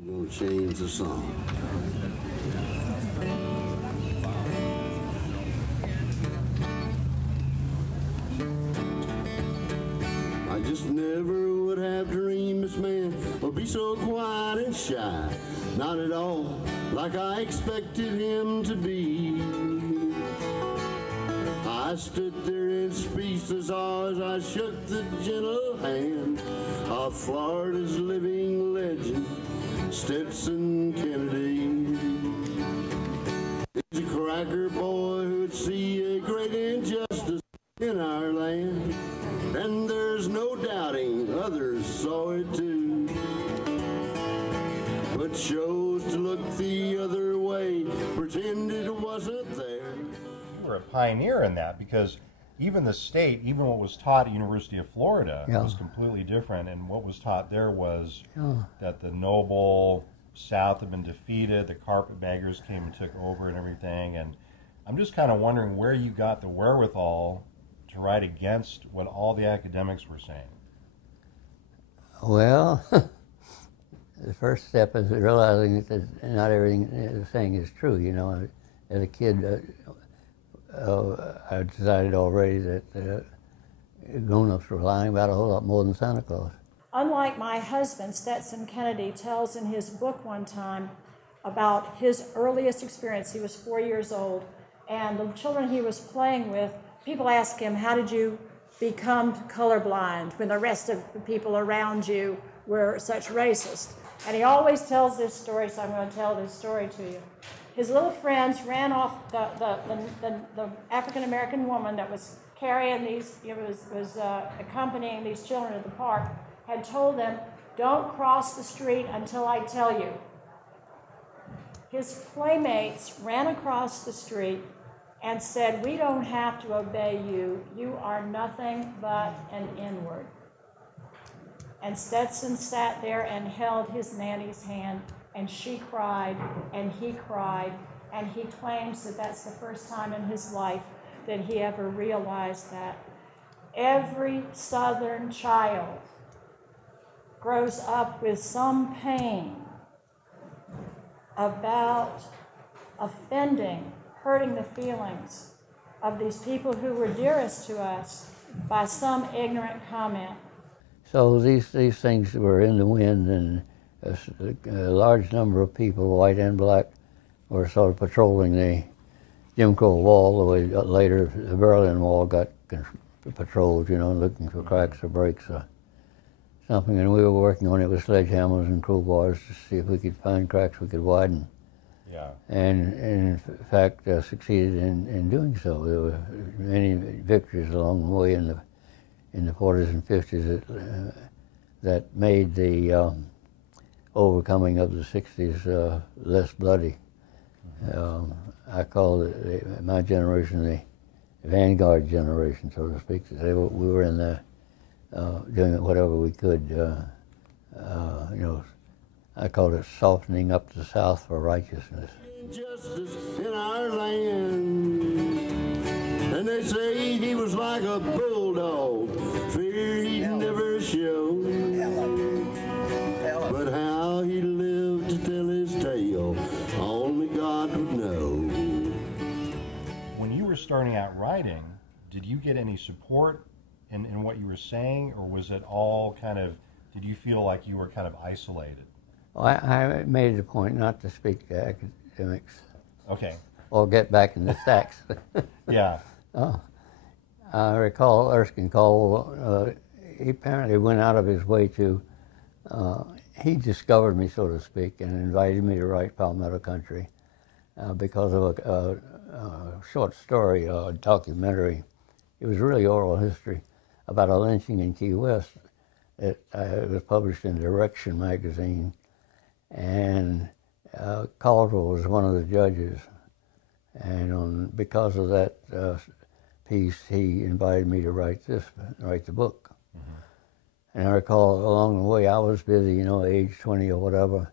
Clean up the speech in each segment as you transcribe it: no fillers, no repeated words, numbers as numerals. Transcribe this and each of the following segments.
I'm going to change the song. I just never would have dreamed this man would be so quiet and shy. Not at all like I expected him to be. I stood there in speechless awe as I shook the gentle hand of Florida's living legend, Stetson Kennedy. He's a cracker boy who'd see a great injustice in our land, and there's no doubting others saw it too, but chose to look the other way, pretended it wasn't there. You were a pioneer in that, because even the state, even what was taught at University of Florida was completely different, and what was taught there was that the noble South had been defeated, the carpetbaggers came and took over and everything, and I'm just kind of wondering where you got the wherewithal to write against what all the academics were saying. Well, the first step is realizing that not everything they're saying is true. You know, as a kid, I decided already that grown-ups were lying about a whole lot more than Santa Claus. Unlike my husband, Stetson Kennedy tells in his book one time about his earliest experience. He was 4 years old, and the children he was playing with, people ask him, how did you become colorblind when the rest of the people around you were such racists? And he always tells this story, so I'm going to tell this story to you. His little friends ran off the African-American woman that was carrying these, was accompanying these children to the park, had told them, don't cross the street until I tell you. His playmates ran across the street and said, we don't have to obey you. You are nothing but an N-word. And Stetson sat there and held his nanny's hand, and she cried, and he cried, and he claims that that's the first time in his life that he ever realized that. Every Southern child grows up with some pain about offending, hurting the feelings of these people who were dearest to us by some ignorant comment. So these things were in the wind, and a large number of people, white and black, were sort of patrolling the Jim Crow Wall. The way later the Berlin Wall got patrolled, you know, looking for cracks or breaks or something, and we were working on it with sledgehammers and crowbars to see if we could find cracks we could widen. Yeah. And in fact, succeeded in doing so. There were many victories along the way in the 40s and 50s that made the overcoming of the 60s less bloody. I call it, my generation, the vanguard generation, so to speak. We were in there doing whatever we could. You know, I call it softening up the South for righteousness. Injustice in our land, and they say he was like a bulldog, fear he never showed, but how he lived to tell his tale, only God would know. When you were starting out writing, did you get any support in what you were saying, or was it all kind of, did you feel like you were kind of isolated? Well, I made it a point not to speak to academics. Okay. Or get back in the stacks. Yeah. I recall Erskine Caldwell, he apparently went out of his way to, he discovered me, so to speak, and invited me to write Palmetto Country because of a short story, a documentary. It was really oral history about a lynching in Key West. It was published in Direction magazine, and Caldwell was one of the judges, and because of that piece, he invited me to write the book. Mm-hmm. And I recall along the way, I was busy, you know, age 20 or whatever,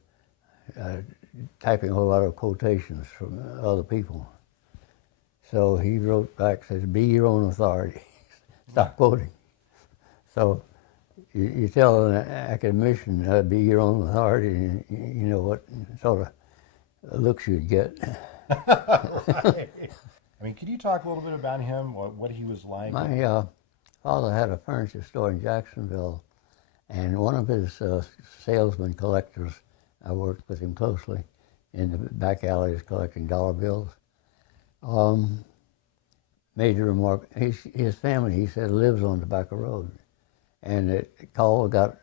typing a whole lot of quotations from other people. So he wrote back, says, be your own authority, stop quoting. So you tell an academician how to be your own authority, and you know what sort of looks you'd get. Right. I mean, could you talk a little bit about him, what he was like? My father had a furniture store in Jacksonville, and one of his salesman collectors, I worked with him closely in the back alleys collecting dollar bills, made the remark, his family, he said, lives on Tobacco Road. And Caldwell got,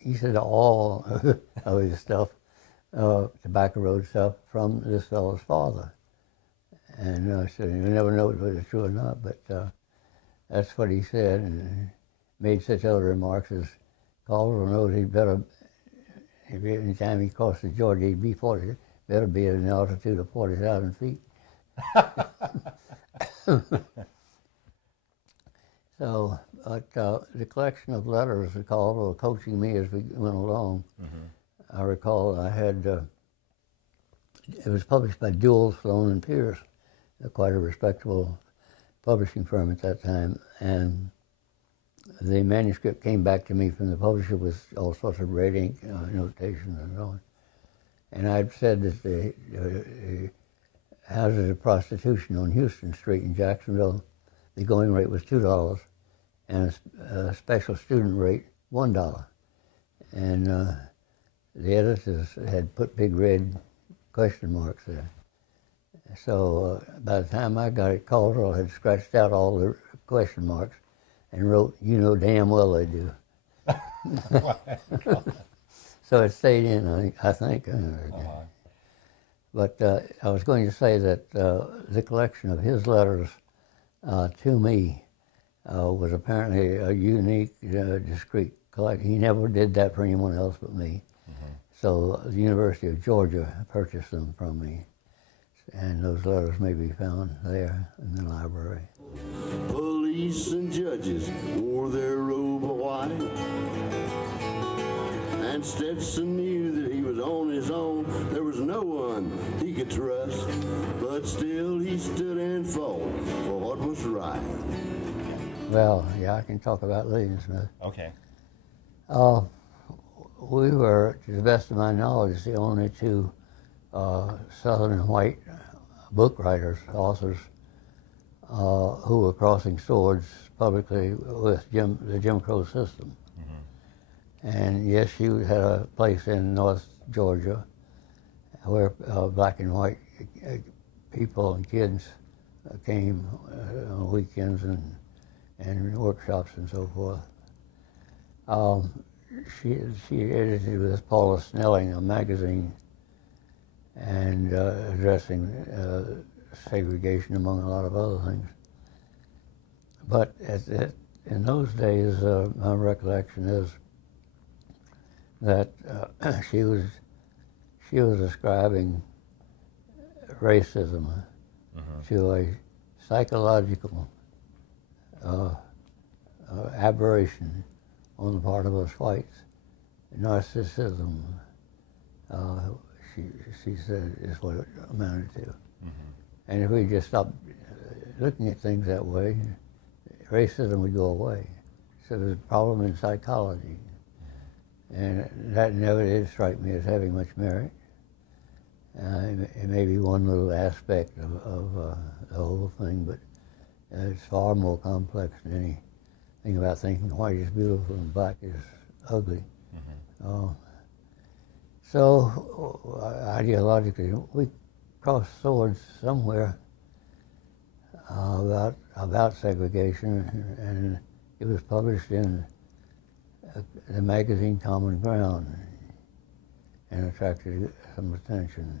he said, all of his stuff, Tobacco Road stuff, from this fellow's father. And I said, you never know whether it's true or not, but that's what he said, and made such other remarks as Caldwell knows he'd better, any time he crosses Georgia, he'd be 40, better be at an altitude of 40,000 feet. So, but the collection of letters that Caldwell was coaching me as we went along, I recall I had, it was published by Duell, Sloan and Pierce, quite a respectable publishing firm at that time, and the manuscript came back to me from the publisher with all sorts of red ink notations and so on. And I'd said that the houses of prostitution on Houston Street in Jacksonville, the going rate was $2, and a special student rate, $1. And the editors had put big red question marks there. So by the time I got it, Caldwell had scratched out all the question marks and wrote, "You know damn well they do." So it stayed in, I think. But I was going to say that the collection of his letters to me was apparently a unique, discreet collection. He never did that for anyone else but me. So the University of Georgia purchased them from me. And those letters may be found there in the library. Police and judges wore their robe of white, and Stetson knew that he was on his own. There was no one he could trust, but still he stood and fought for what was right. Well, yeah, I can talk about Lillian Smith. Okay. We were, to the best of my knowledge, the only two Southern white book writers, authors, who were crossing swords publicly with the Jim Crow system. And yes, she had a place in North Georgia where black and white people and kids came on weekends and workshops and so forth. She edited with Paula Snelling a magazine and addressing segregation among a lot of other things. But in those days, my recollection is that she was ascribing racism to a psychological aberration on the part of us whites, narcissism. She said is what it amounted to. And if we just stopped looking at things that way, racism would go away. So there's a problem in psychology. And that never did strike me as having much merit. It may be one little aspect of the whole thing, but it's far more complex than anything about thinking white is beautiful and black is ugly. So ideologically, we crossed swords somewhere about segregation, and it was published in the magazine Common Ground and attracted some attention.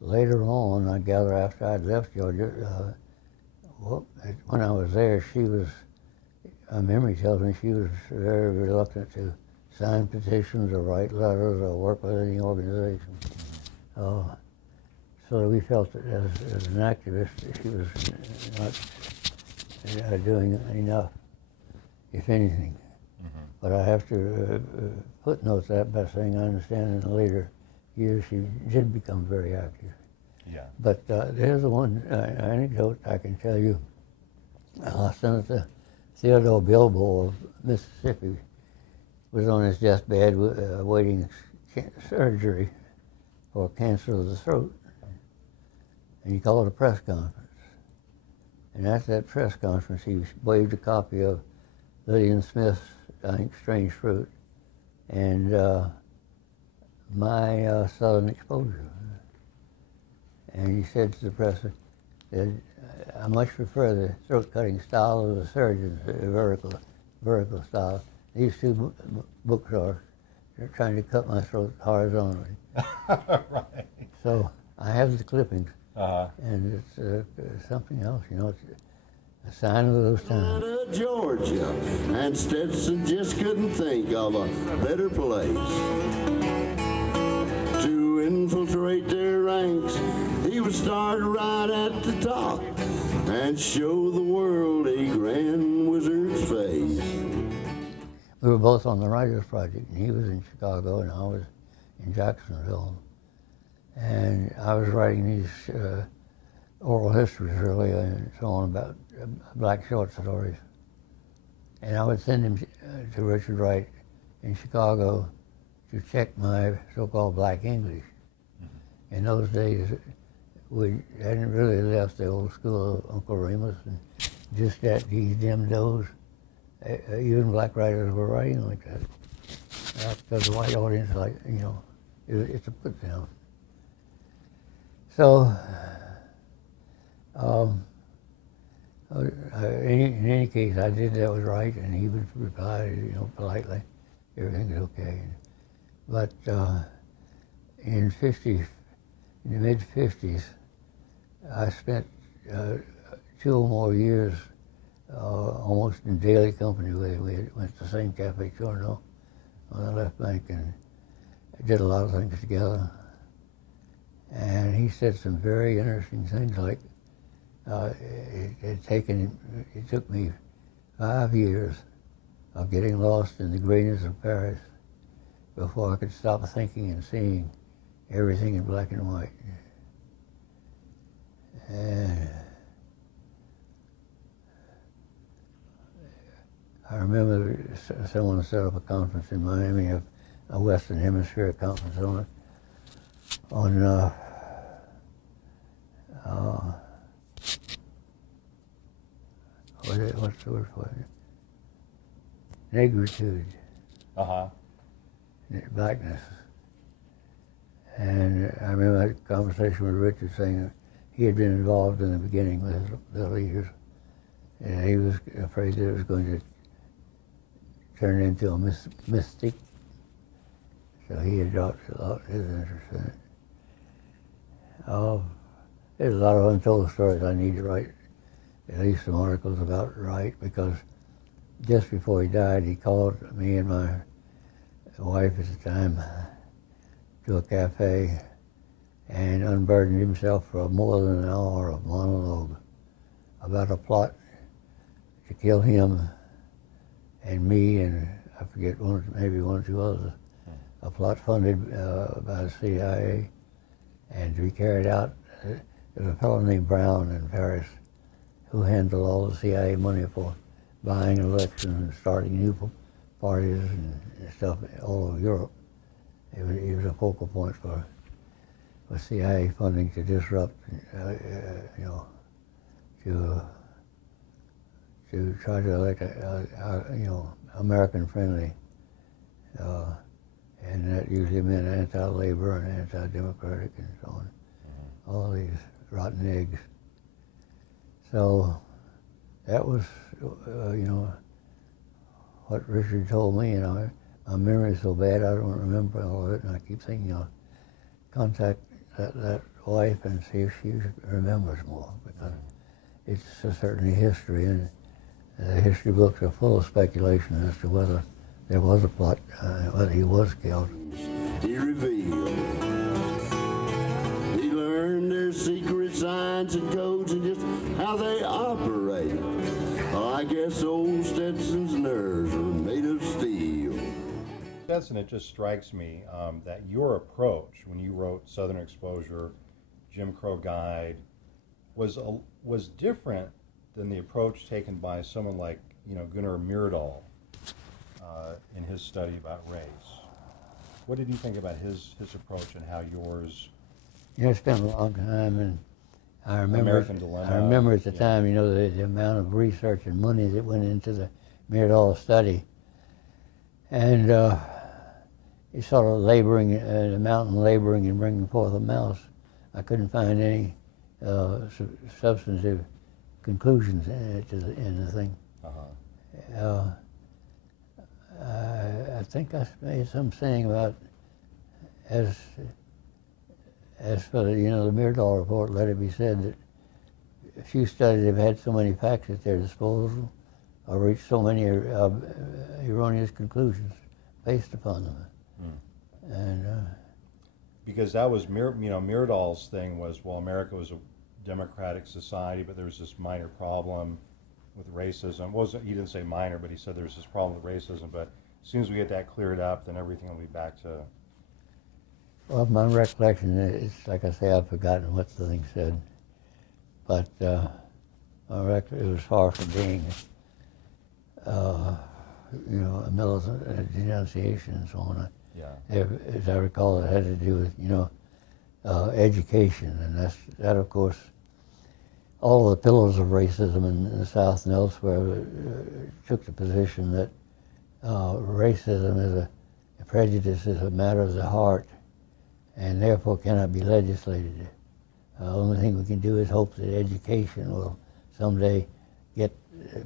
Later on, I gather after I'd left Georgia, when I was there, she was, my memory tells me she was very reluctant to sign petitions or write letters or work with any organization. So we felt that as an activist, she was not doing enough, if anything. But I have to footnote that by saying I understand in the later years she did become very active. Yeah. But there's one anecdote I can tell you. Senator Theodore Bilbo of Mississippi was on his deathbed awaiting surgery for cancer of the throat. And he called a press conference. And at that press conference, he waved a copy of Lillian Smith's, I think, Strange Fruit, and my Southern Exposure. And he said to the press that I much prefer the throat-cutting style of the surgeon's vertical style. These two books are trying to cut my throat horizontally. Right. So I have the clippings, and it's something else, you know. It's a sign of those times. Georgia, and Stetson just couldn't think of a better place to infiltrate their ranks. He would start right at the top and show the world a grand wizard's face. We were both on the Writers Project, and he was in Chicago, and I was in Jacksonville. And I was writing these oral histories, really, and so on, about black short stories. And I would send him to Richard Wright in Chicago to check my so-called black English. In those days, we hadn't really left the old school of Uncle Remus, and just at these dim does. Even black writers were writing like that. Because the white audience, like, you know, it's a put down. So, in any case, I did that was right, and he would reply, you know, politely, everything's okay. But in the mid-50s, I spent 2 or more years almost in daily company with him. We went to the same Cafe Chorno on the left bank and did a lot of things together. And he said some very interesting things, like it took me 5 years of getting lost in the greyness of Paris before I could stop thinking and seeing everything in black and white. And I remember someone set up a conference in Miami, a Western Hemisphere conference on what's the word for it? Negritude. Blackness. And I remember that conversation with Richard saying that he had been involved in the beginning with the leaders, and he was afraid that it was going to turn into a mystique. So he had dropped a lot of his interest in it. There's a lot of untold stories. I need to write at least some articles about Wright, because just before he died, he called me and my wife at the time to a cafe and unburdened himself for more than an hour of monologue about a plot to kill him and me and I forget, maybe one or two others. A plot funded by the CIA and to be carried out. There's a fellow named Brown in Paris who handled all the CIA money for buying elections and starting new parties and stuff all over Europe. He was a focal point for CIA funding to disrupt, you know, to try to elect you know, American-friendly, and that usually meant anti-labor and anti-democratic and so on. All these rotten eggs. So that was, you know, what Richard told me. You know, my memory is so bad I don't remember all of it, and I keep thinking I'll contact that wife and see if she remembers more, because it's certainly history, and the history books are full of speculation as to whether there was a plot, whether he was killed. He revealed. He learned their secret signs and codes and just how they operate. Well, I guess old Stetson's nerves were made of steel. Stetson, it just strikes me that your approach when you wrote Southern Exposure, Jim Crow Guide, was different than the approach taken by someone like, Gunnar Myrdal in his study about race. What did you think about his approach and how yours? It's been a long time, and I remember. American Dilemma. I remember at the time, the amount of research and money that went into the Myrdal study, and he's sort of laboring, the mountain laboring and bringing forth a mouse. I couldn't find any substantive conclusions in the thing. I think I made some saying about as for the Myrdal report, let it be said that few studies have had so many facts at their disposal or reached so many erroneous conclusions based upon them. And because that was Myrdal's thing was, well, America was a democratic society, but there was this minor problem with racism. He didn't say minor, but he said there's this problem with racism, but as soon as we get that cleared up, then everything will be back to... Well, my recollection is, like I say, I've forgotten what the thing said, but it was far from being, a militant denunciation and so on. Yeah. As I recall, it had to do with, education, and that of course, all the pillars of racism in the South and elsewhere took the position that racism is a prejudice is a matter of the heart, and therefore cannot be legislated. The only thing we can do is hope that education will someday get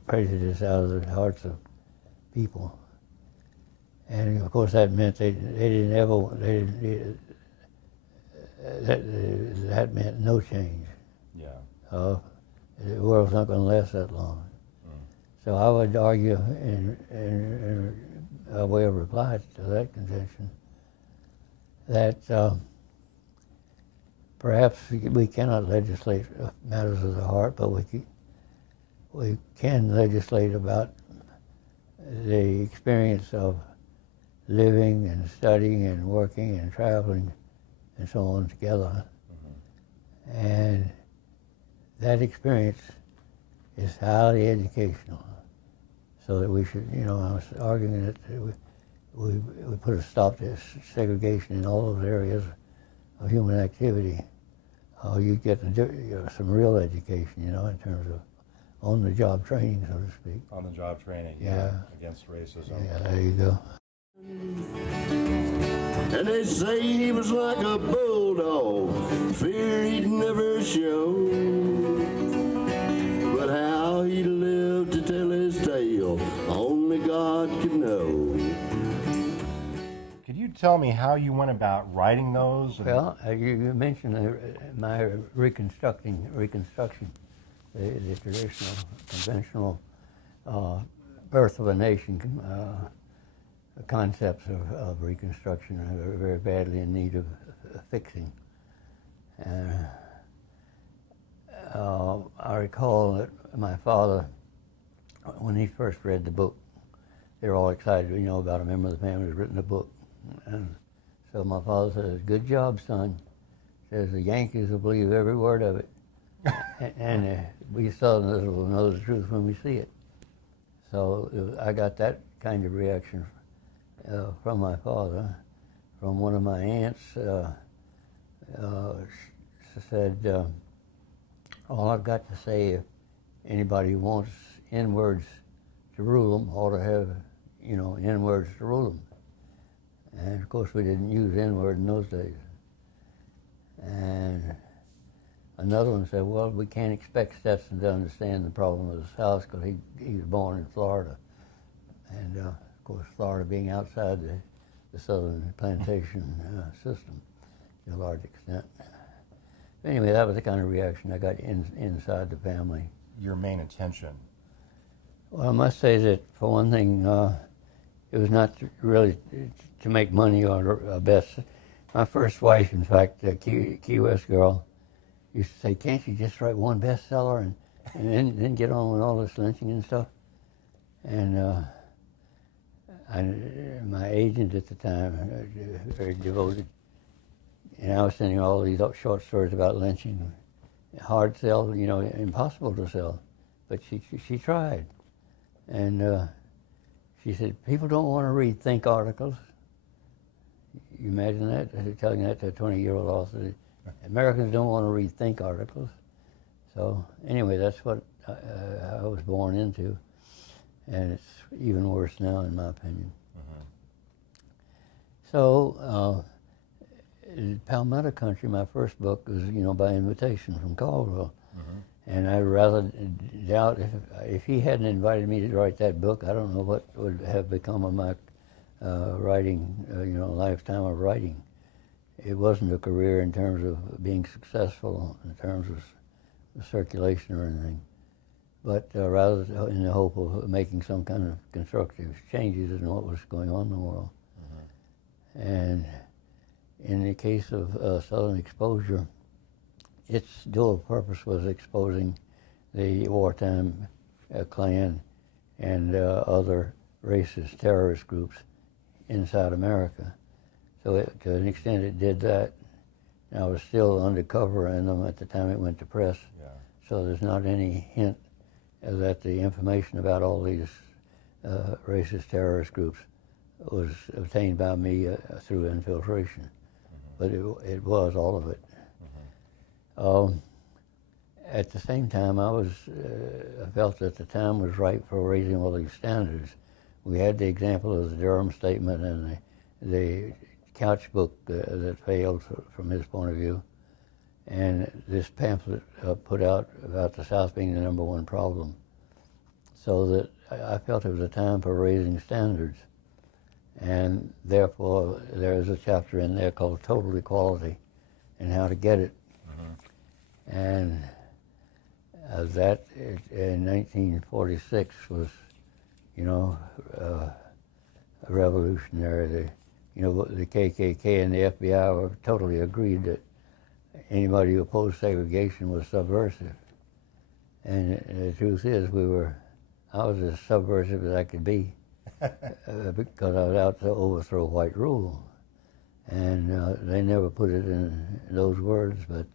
prejudice out of the hearts of people. And of course that meant that meant no change. Yeah. The world's not going to last that long. So I would argue in a way of reply to that contention that perhaps we cannot legislate matters of the heart, but we can legislate about the experience of living and studying and working and traveling and so on together. And that experience is highly educational. So that we should, I was arguing that we put a stop to segregation in all those areas of human activity. You get some real education, in terms of on-the-job training, so to speak. On-the-job training, yeah, against racism. Yeah, there you go. And they say he was like a bulldog, fear he'd never show. But how he lived to tell his tale, only God could know. Could you tell me how you went about writing those? Well, you mentioned my reconstruction, the traditional, conventional birth of a nation concepts of Reconstruction are very badly in need of fixing. I recall that my father, when he first read the book, they were all excited, about a member of the family who's written a book. And so my father says, "Good job, son." Says, "The Yankees will believe every word of it." and we Southerners will know the truth when we see it. So I got that kind of reaction from my father. From one of my aunts, said, "All I've got to say, if anybody who wants N-words to rule them ought to have, N-words to rule them." And of course we didn't use N-word in those days. And another one said, "Well, we can't expect Stetson to understand the problem of the South because he was born in Florida." And of course Florida being outside the southern plantation system to a large extent. Anyway, that was the kind of reaction I got inside the family. Your main intention? Well, I must say that, for one thing, it was not really to make money or best. My first wife, in fact, a Key West girl, used to say, "Can't you just write one bestseller and then get on with all this lynching and stuff?" And my agent at the time, very devoted, and I was sending all these short stories about lynching. Hard sell, impossible to sell, but she tried. And she said, people don't want to read think articles. You imagine that? Telling that to a 20-year-old author. Americans don't want to read think articles. So anyway, that's what I was born into. And it's even worse now, in my opinion. So, Palmetto Country, my first book, was, by invitation from Caldwell. And I rather doubt if he hadn't invited me to write that book, I don't know what would have become of my writing, lifetime of writing. It wasn't a career in terms of being successful, in terms of circulation or anything, but rather in the hope of making some kind of constructive changes in what was going on in the world. And in the case of Southern Exposure, its dual purpose was exposing the wartime Klan and other racist terrorist groups inside America. So to an extent it did that. And I was still undercover in them at the time it went to press. So there's not any hint that the information about all these racist terrorist groups was obtained by me through infiltration. But it was all of it. At the same time, I felt that the time was right for raising all these standards. We had the example of the Durham Statement and the Couch book that failed from his point of view, and this pamphlet put out about the South being the #1 problem. So that I felt it was a time for raising standards, and therefore there is a chapter in there called Total Equality and how to get it. And that in 1946 was, revolutionary. The KKK and the FBI were totally agreed that anybody who opposed segregation was subversive. And the truth is, I was as subversive as I could be because I was out to overthrow white rule. And they never put it in those words, but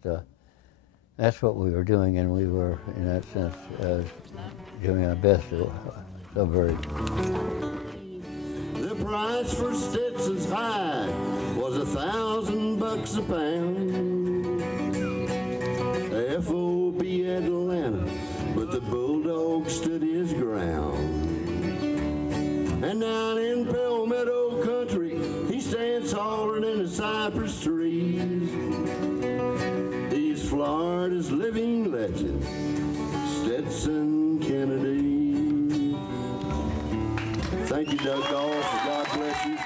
that's what we were doing, and we were, in that sense, doing our best to subvert it. The price for Stetson's hide was $1,000 a pound. FOB Atlanta, but the Bulldog stood his ground. And down in Palmetto Country, he stands taller than the cypress trees. He's Florida's living legend, Stetson Kennedy. Thank you, Doug Gauss. God bless you.